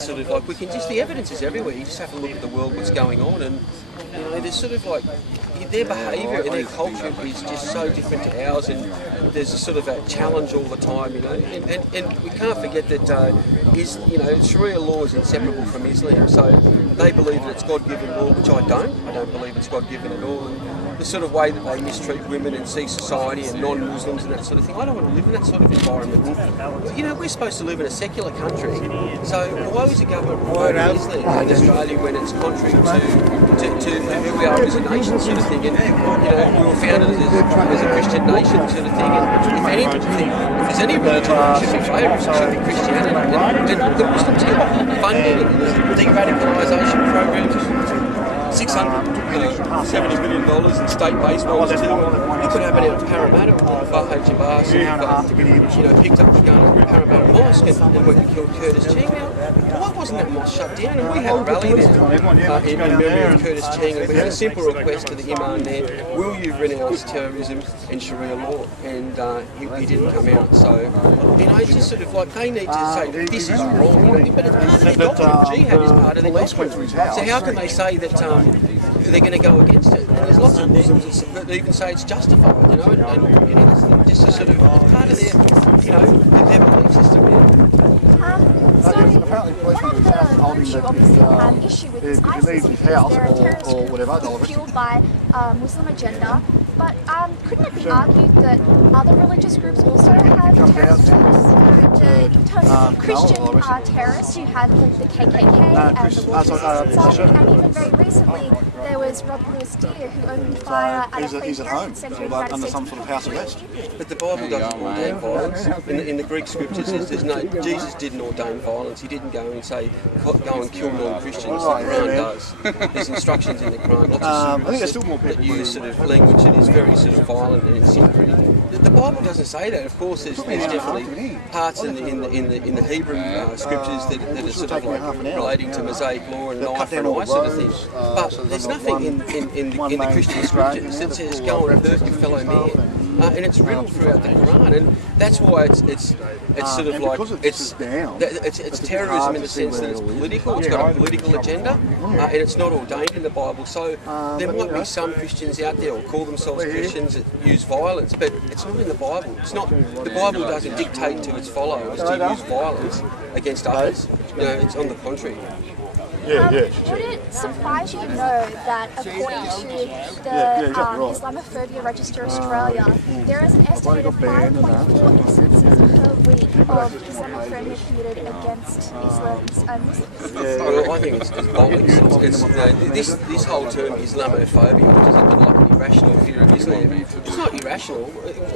Sort of like the evidence is everywhere. You just have to look at the world, what's going on, and there's sort of like their behaviour and their culture is just so different to ours, and there's a sort of a challenge all the time, and we can't forget that Sharia law is inseparable from Islam, so they believe that it's God-given law, which I don't believe it's God-given at all. And the sort of way that they mistreat women and see society and non-Muslims and that sort of thing, I don't want to live in that sort of environment. We're supposed to live in a secular country, so why was the government promoting Islam in Australia when it's contrary to who we are as a nation, sort of thing? And we were founded as a Christian nation, sort of thing. And if there's any religion that should be favoured, it should be Christianity. And the Muslims get funding and de-radicalisation programs. $670 million in state-based ones too. Look what happened out at Parramatta with Baha Jabbar, picked up the gun at Parramatta Mosque and went and killed Curtis Cheng. Now, why wasn't that mosque shut down? And we had a rally there in memory of Curtis Cheng, and we had a simple request to the Imam there, will you renounce terrorism and Sharia law? And he didn't come out. So, it's just sort of like they need to say that this is wrong, but it's part of their doctrine. Jihad is part of their doctrine. So how can they say that they're going to go against it? And there's lots of Muslims that even say it's justified, and that's just a sort of part of their belief system. Apparently policemen told him that if he leaves his house or whatever, they'll arrest him. Fueled by Muslim agenda, but couldn't it be argued that other religious groups also have terrorist groups? Christian terrorists, you had the KKK and the War Society, and even very recently there was Rob Lewis Deer who opened fire at a free parent centre in the United under States. some sort of house arrest. But the Bible doesn't ordain violence. In the Greek scriptures, Jesus didn't ordain violence. He didn't go and say, go and kill non-Christians. The Quran does. There's instructions in the Quran. Lots of I think there's still more people that use sort of language that is very sort of violent and incendiary. The Bible doesn't say that. Of course, there's definitely parts in the Hebrew scriptures that are sort of like relating to Mosaic law and knife and eye sort of thing. But there's nothing in the Christian scriptures that says go and hurt your fellow man. And it's riddled throughout the Quran, and that's why it's sort of like it's terrorism in the sense that it's political. It's got a political agenda, and it's not ordained in the Bible. So there might be some Christians out there who call themselves Christians that use violence, but it's not in the Bible. It's not. The Bible doesn't dictate to its followers to use violence against others. It's on the contrary. Would it surprise you to know that according to the Islamophobia Register Australia, there is an estimated 5.4 instances per week of Islamophobia committed against Muslims and Muslims? Well, I think it's bollocks. This whole term Islamophobia, which is a bit like an irrational fear of Islam, it's not irrational.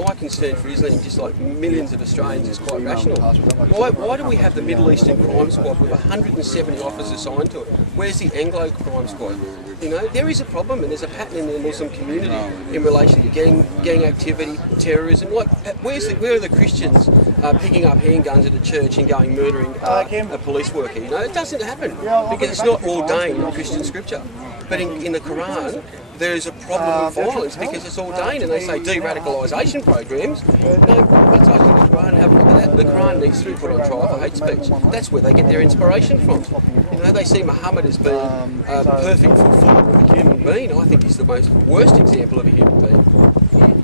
My concern for Islam, just like millions of Australians, is quite rational. Why do we have the Middle Eastern Crime Squad with 170 officers assigned to it? Where's the Anglo Crime Squad? There is a problem, and there's a pattern in the Muslim community in relation to gang activity, terrorism. Like, where are the Christians picking up handguns at a church and going murdering a police worker? It doesn't happen because it's not ordained in Christian scripture. But in the Quran, there is a problem with violence because it's ordained, and they say de-radicalisation programs. Let's open the Quran and have a look at that. The Quran needs to be put on trial for hate speech. That's where they get their inspiration from. They see Muhammad as being a perfect fulfillment of a human being. I think he's the worst example of a human being.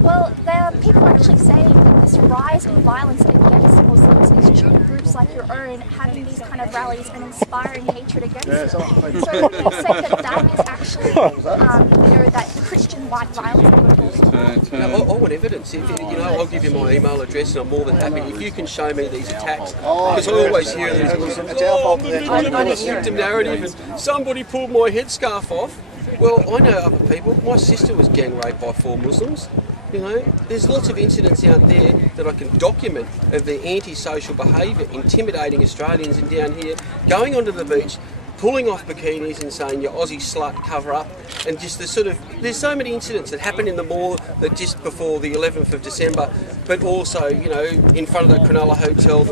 Well, there are people actually saying that this rise in violence against Muslims is due to groups like your own having these kind of rallies and inspiring hatred against them. So you're saying that is actually, that Christian white violence that we're talking about? I want evidence. I'll give you my email address, and I'm more than happy if you can show me these attacks. Because I always hear these victim narrative, and somebody pulled my headscarf off. Well, I know other people. My sister was gang raped by 4 Muslims. There's lots of incidents out there that I can document of their antisocial behaviour, intimidating Australians, and down here, going onto the beach, pulling off bikinis and saying you're Aussie slut, cover up, and just the sort of, there's so many incidents that happened in the mall that just before the 11th of December, but also, you know, in front of the Cronulla Hotel,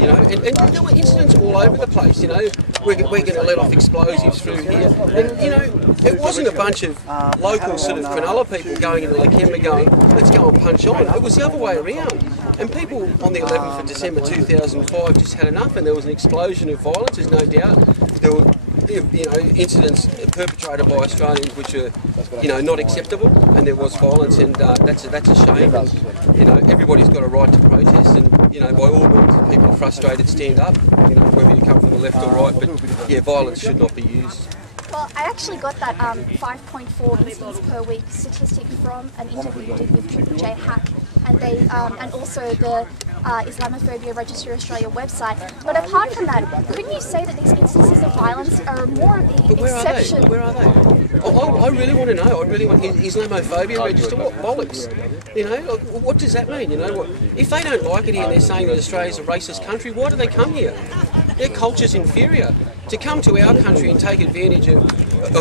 you know, and there were incidents all over the place, you know, we're going to let off explosives through here, and, you know, it wasn't a bunch of local sort of Cronulla people going into Lakemba going, let's go and punch on. It was the other way around. And people on the 11th of December 2005 just had enough, and there was an explosion of violence, there's no doubt. There were, you know, incidents perpetrated by Australians which are, you know, not acceptable, and there was violence, and that's a shame. And, you know, everybody's got a right to protest, and, you know, by all means, if people are frustrated, stand up, you know, whether you come from the left or right, but yeah, violence should not be used. Well, I actually got that 5.4 incidents per week statistic from an interview you did with Triple J Hack, and they and also the Islamophobia Registry Australia website. But apart from that, couldn't you say that these instances of violence are more of the exception? Where are they? I really want to know. I really want Islamophobia register. What bollocks? You know, what does that mean? You know, if they don't like it here and they're saying that Australia's a racist country, why do they come here? Their culture's inferior. To come to our country and take advantage of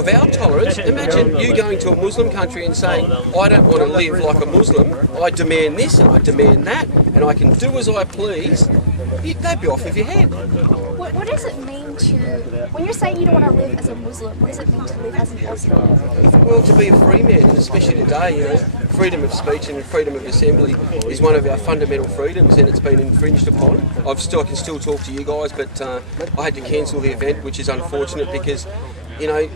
our tolerance, imagine you going to a Muslim country and saying, I don't want to live like a Muslim, I demand this and I demand that, and I can do as I please. They'd be off with your head. What does it mean to, when you're saying you don't want to live as a Muslim, what does it mean to live as an Aussie? Well, to be a free man, and especially today, you know, freedom of speech and freedom of assembly is one of our fundamental freedoms, and it's been infringed upon. I can still talk to you guys, but I had to cancel the event, which is unfortunate because, you know,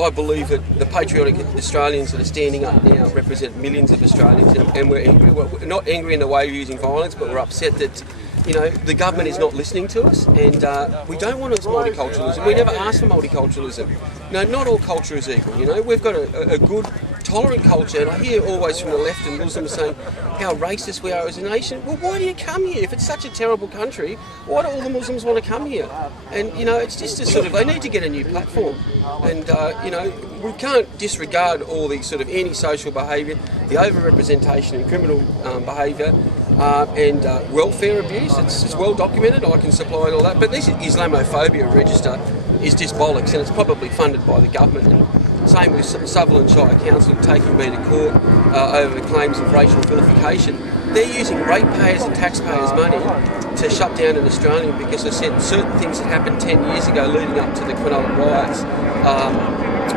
I believe that the patriotic Australians that are standing up now represent millions of Australians, and we're angry. We're not angry in the way of using violence, but we're upset that, you know, the government is not listening to us, and we don't want this multiculturalism. We never asked for multiculturalism. No, not all culture is equal. You know, we've got a good, tolerant culture, and I hear always from the left and Muslims saying how racist we are as a nation. Well, why do you come here? If it's such a terrible country, why do all the Muslims want to come here? And, you know, it's just a sort of, they need to get a new platform. And, you know, we can't disregard all the sort of antisocial behaviour, the over-representation and criminal behaviour, and welfare abuse. It's well documented, I can supply all that. But this Islamophobia register is just bollocks, and it's probably funded by the government. And same with Sutherland Shire Council taking me to court over claims of racial vilification. They're using ratepayers and taxpayers' money to shut down an Australian because they said certain things that happened 10 years ago leading up to the Cronulla riots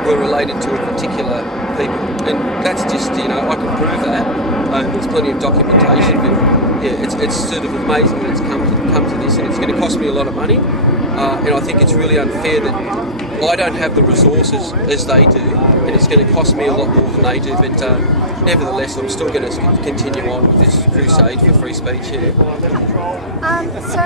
were related to a particular people. And that's just, you know, I can prove that. There's plenty of documentation, but yeah, it's sort of amazing that it's come to this, and it's going to cost me a lot of money. And I think it's really unfair that I don't have the resources as they do, and it's going to cost me a lot more than they do. But nevertheless, I'm still going to continue on with this crusade for free speech here. So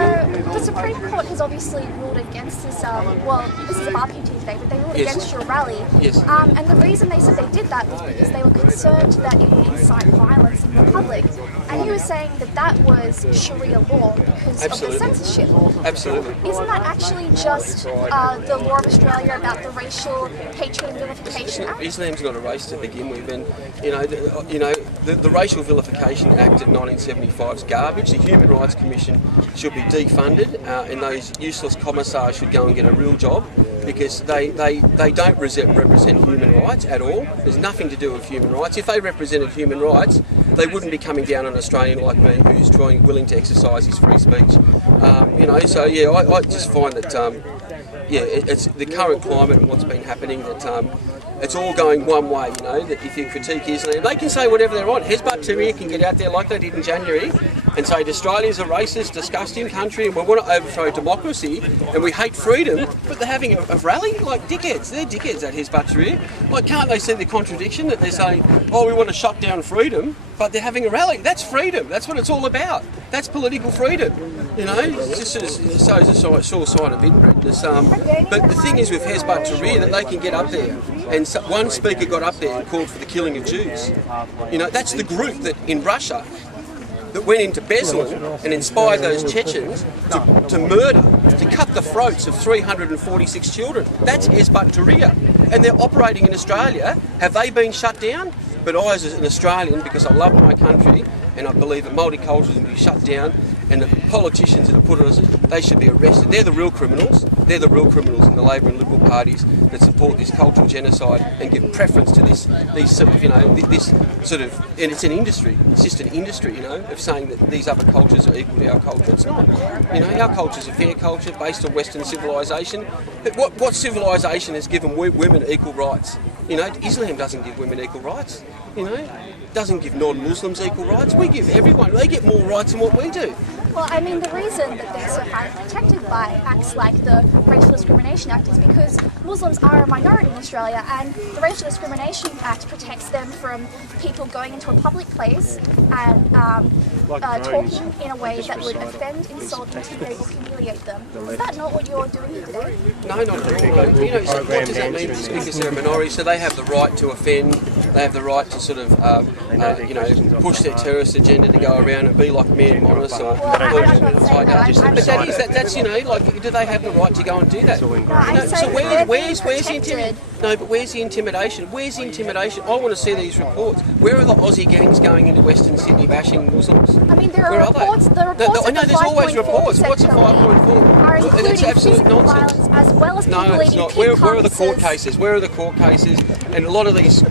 the Supreme Court has obviously ruled against this. Well, this is a BBQ today, but they ruled against your rally. Yes. And the reason they said they did that was because they were concerned that it would incite violence in the public. And you were saying that that was Sharia law because of the censorship. Absolutely. Isn't that actually just the law of Australia about the Racial Hatred and Vilification Act? Islam's not a race to begin with, and the Racial Vilification Act of 1975 is garbage. The Human Rights Commission should be defunded, and those useless commissars should go and get a real job, because they don't represent human rights at all. There's nothing to do with human rights. If they represented human rights, they wouldn't be coming down on an Australian like me who's willing to exercise his free speech. So yeah, I just find that it's the current climate and what's been happening that it's all going one way, you know, that if you critique Islam, they can say whatever they want. Hezbollah Tahrir can get out there like they did in January and say Australia's a racist, disgusting country and we want to overthrow democracy and we hate freedom, but they're having a rally like dickheads. They're dickheads at Hezbollah Tahrir. Like, can't they see the contradiction that they're saying, oh, we want to shut down freedom, but they're having a rally? That's freedom. That's what it's all about. That's political freedom. You know, it just shows a sore sign of inbredness. But the thing is with Hezbollah Tahrir that they can get up there, and one speaker got up there and called for the killing of Jews. You know, that's the group that in Russia that went into Beslan and inspired those Chechens to murder, to cut the throats of 346 children. That's Hezbollah Tahrir. And they're operating in Australia. Have they been shut down? But I, as an Australian, because I love my country and I believe that multiculturalism will be shut down, and the politicians that have put us, they should be arrested. They're the real criminals. they're the real criminals in the Labor and Liberal parties that support this cultural genocide and give preference to these sort of, this sort of, and it's an industry. It's just an industry, of saying that these other cultures are equal to our culture. It's not. Our culture's a fair culture based on Western civilization. But what civilization has given women equal rights? Islam doesn't give women equal rights. Doesn't give non-Muslims equal rights. We give everyone. They get more rights than what we do. Well, I mean, the reason that they're so highly protected by acts like the Racial Discrimination Act is because Muslims are a minority in Australia, and the Racial Discrimination Act protects them from people going into a public place and talking in a way that would offend, insult, intimidate or humiliate them. Is that not what you're doing here today? No, not at all. So what does that mean? Just because they're a minority, so they have the right to offend, they have the right to sort of, push their terrorist agenda to go around and be like men monarchs or but that's do they have the right to go and do that? So where's the intimidation? No, but where's the intimidation? Where's the intimidation? I want to see these reports. Where are the Aussie gangs going into Western Sydney bashing Muslims? I mean, there are reports. I know there's always reports. What's the 5.4? Are including physical violence as well as people no, it's not. Where are the court cases? Where are the court cases? And a lot of these,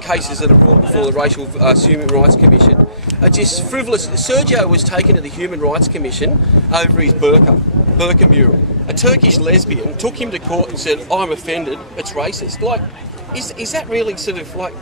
cases that are brought before the Racial Human Rights Commission are just frivolous. Sergio was taken to the Human Rights Commission over his burqa mural. A Turkish lesbian took him to court and said, "I'm offended. It's racist." Like, is that really sort of like,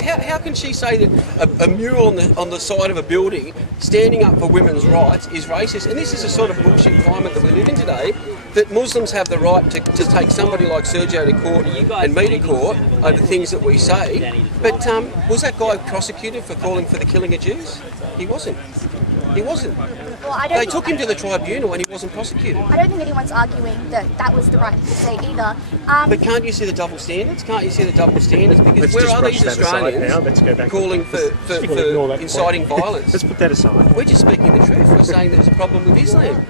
how can she say that a mural on the side of a building standing up for women's rights is racist? And this is the sort of bullshit climate that we live in today, that Muslims have the right to take somebody like Sergio to court and me to court over things that we say. But was that guy prosecuted for calling for the killing of Jews? He wasn't. Well, They took him to the tribunal and he wasn't prosecuted. I don't think anyone's arguing that was the right thing to say either. But can't you see the double standards? Because where are these Australians calling for inciting violence? Let's put that aside. We're just speaking the truth. We're saying there's a problem with Islam.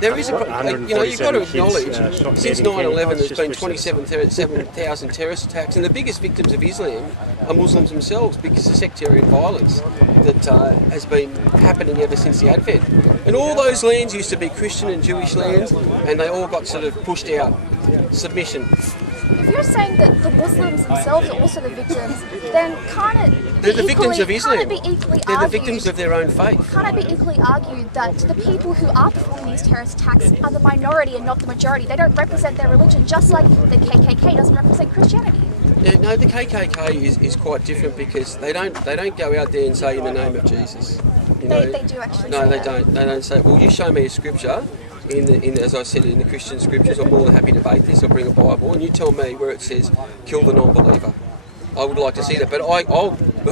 There is a problem. You've got to acknowledge, since 9/11 there's been 27,000 terrorist attacks, and the biggest victims of Islam are Muslims themselves, because of sectarian violence that has been happening ever since the Advent. And all those lands used to be Christian and Jewish lands, and they all got sort of pushed out. Submission. If you're saying that the Muslims themselves are also the victims, then can't it be They're the victims of Islam. Can't it be equally They're the argued, victims of their own faith. Can't it be equally argued that the people who are performing these terrorist attacks are the minority and not the majority? They don't represent their religion, just like the KKK doesn't represent Christianity. Yeah, no, the KKK is quite different, because they don't go out there and say in the name of Jesus. They do actually. No, say they that. don't. They don't say, well, you show me a scripture. As I said, in the Christian scriptures, I'm more than happy to debate this. I'll bring a Bible, and you tell me where it says kill the non-believer. I would like to see that, but I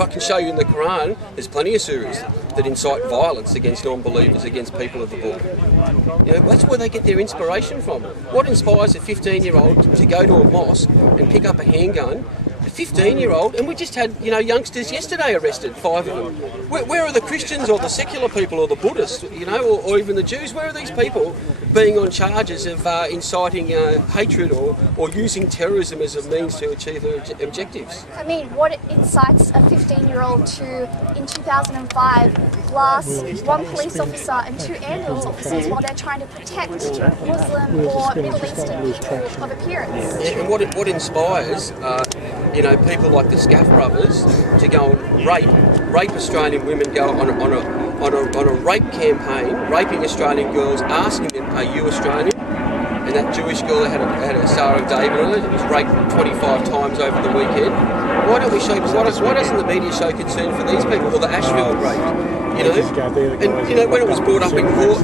can show you in the Quran. There's plenty of surahs that incite violence against non-believers, against people of the book. That's where they get their inspiration from. What inspires a 15-year-old to go to a mosque and pick up a handgun? A 15-year-old, and we just had youngsters yesterday arrested, 5 of them. Where are the Christians or the secular people or the Buddhists, or even the Jews? Where are these people being on charges of inciting hatred or using terrorism as a means to achieve their objectives? I mean, what incites a 15-year-old to, in 2005, blast one police officer and 2 ambulance officers while they're trying to protect Muslim or Middle Eastern people of appearance? Yeah, and what inspires people like the Scaff brothers to go and rape Australian women, go on a rape campaign, raping Australian girls, asking them, "Are you Australian?" And that Jewish girl that had a Star of David on it, was raped 25 times over the weekend. Why don't we show? Why doesn't the media show concern for these people, or the Ashfield rape? And when it was brought up in court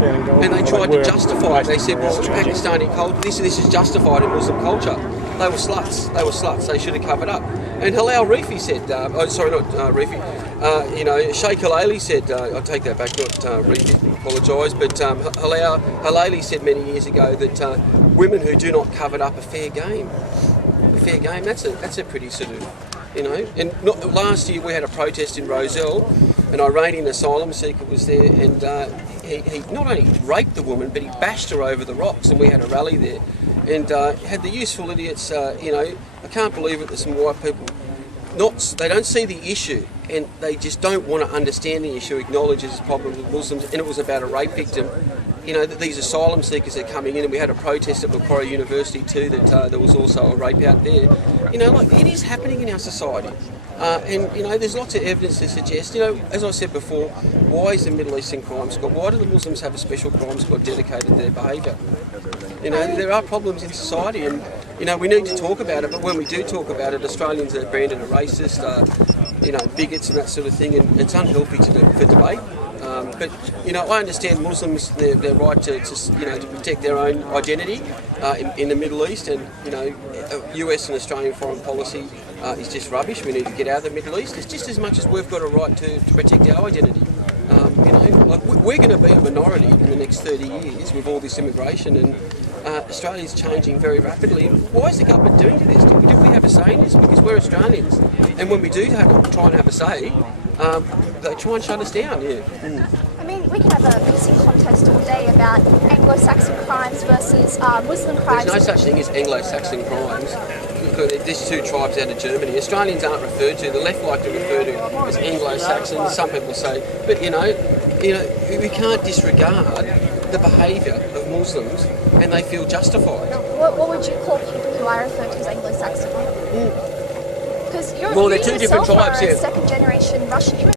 and they tried to justify it, they said, well, it's Pakistani culture, this is justified in Muslim culture. They were sluts, they should have covered up. And Halal Rifi said, Sheikh Halali said, I'll take that back, not Rifi, apologise, but Halali said many years ago that women who do not cover up are fair game. That's a pretty sort of, And last year we had a protest in Rozelle, an Iranian asylum seeker was there, and he not only raped the woman, but he bashed her over the rocks, and we had a rally there. And had the useful idiots, I can't believe it, there's some white people, they don't see the issue and they just don't want to understand the issue, acknowledge there's a problem with Muslims, and it was about a rape victim. You know, that these asylum seekers are coming in, and we had a protest at Macquarie University too, that there was also a rape out there. You know, like, it is happening in our society. And, you know, there's lots of evidence to suggest, you know, as I said before, why is the Middle Eastern Crime Squad, why do the Muslims have a special crime squad dedicated to their behaviour? You know, there are problems in society, and, you know, we need to talk about it, but when we do talk about it, Australians are branded as racist, you know, bigots and that sort of thing, and it's unhealthy for debate. But, you know, I understand Muslims, their right to you know, to protect their own identity in the Middle East, and, you know, US and Australian foreign policy is just rubbish. We need to get out of the Middle East. It's just as much as we've got a right to protect our identity. You know, like, we're going to be a minority in the next 30 years with all this immigration, and Australia's changing very rapidly. Why is the government doing this? Do we have a say in this? Because we're Australians, and when we do try and have a say, they try and shut us down. Yeah. I mean, we can have a missing contest all day about Anglo-Saxon crimes versus Muslim crimes. There's no such thing as Anglo-Saxon crimes. There's two tribes out of Germany. Australians aren't referred to. The left like to refer to as Anglo-Saxons. Some people say, but you know, we can't disregard the behaviour of Muslims, and they feel justified. What would you call people who are referred to as Anglo-Saxon? Because they're two different tribes. Yeah. Second generation Russian immigrant.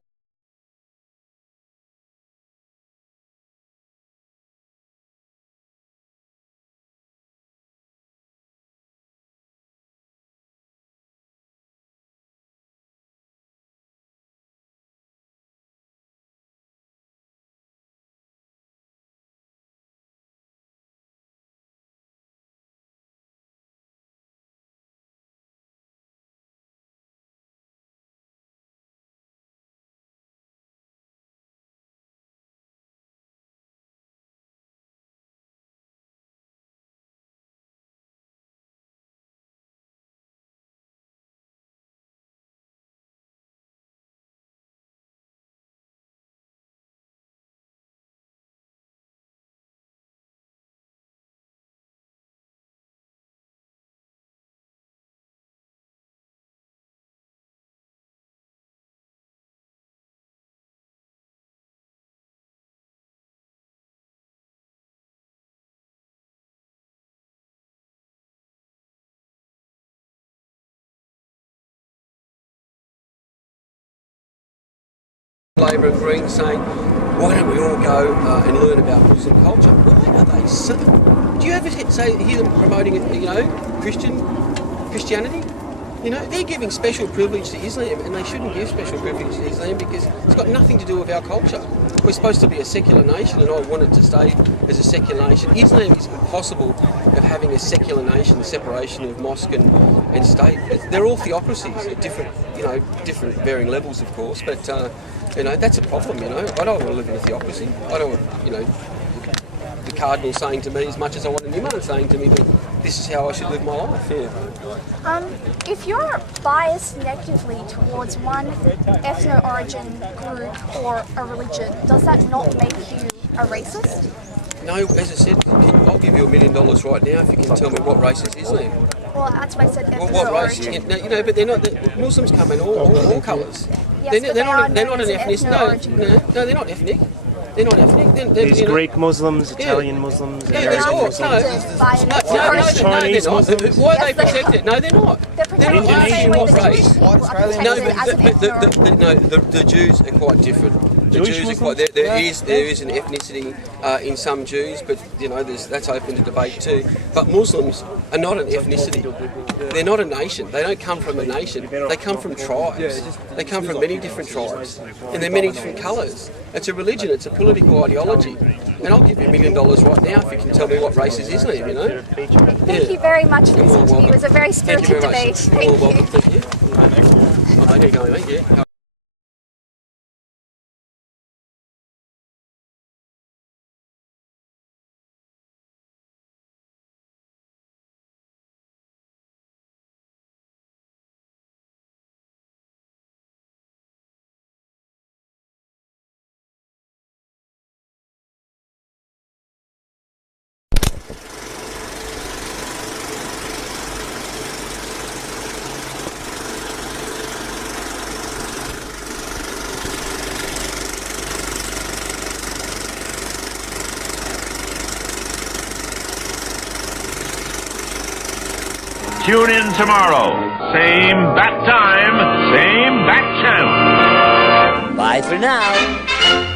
Labor and Greens saying, why don't we all go and learn about Muslim culture? Why are they so? Do you ever hear them promoting, you know, Christianity? You know, they're giving special privilege to Islam, and they shouldn't give special privilege to Islam because it's got nothing to do with our culture. We're supposed to be a secular nation, and I wanted to stay as a secular nation. Islam is impossible of having a secular nation, separation of mosque and state. They're all theocracies at different varying levels, of course, but you know, that's a problem. You know, I don't want to live in a theocracy. I don't want, you know, the cardinal saying to me as much as I want an imam saying to me that this is how I should live my life. Yeah. If you're biased negatively towards one ethno-origin group or a religion, does that not make you a racist? No, as I said, I'll give you $1 million right now if you can tell me what race is Islam. Well, that's why I said What race? ethno-origin. No, you know, but they're not. Muslims come in all colours. Yes, they're not an ethnic. ethnicity. No, they're not ethnic. They're not ethnic. These Greek Muslims, Italian Muslims, American Muslims. No, Chinese they're not. Muslims. Why are they protected? No, they're not. They're protected not the same way the Indonesian Jewish people are protected No, as an ethno-origin. the Jews are quite different. The Jewish Jews are Muslims? quite. There is an ethnicity in some Jews, but you know, that's open to debate too. But Muslims are not an ethnicity. They're not a nation. They don't come from a nation. They come from tribes. They come from many different tribes, and they're many different colours. It's a religion. It's a political ideology. And I'll give you $1 million right now if you can tell me what race is Islam. You know. Thank you very much for this interview. It was a very spirited debate. Thank you. Thank you. I know you're going, mate. Yeah. Tune in tomorrow. Same bat time, same bat channel. Bye for now.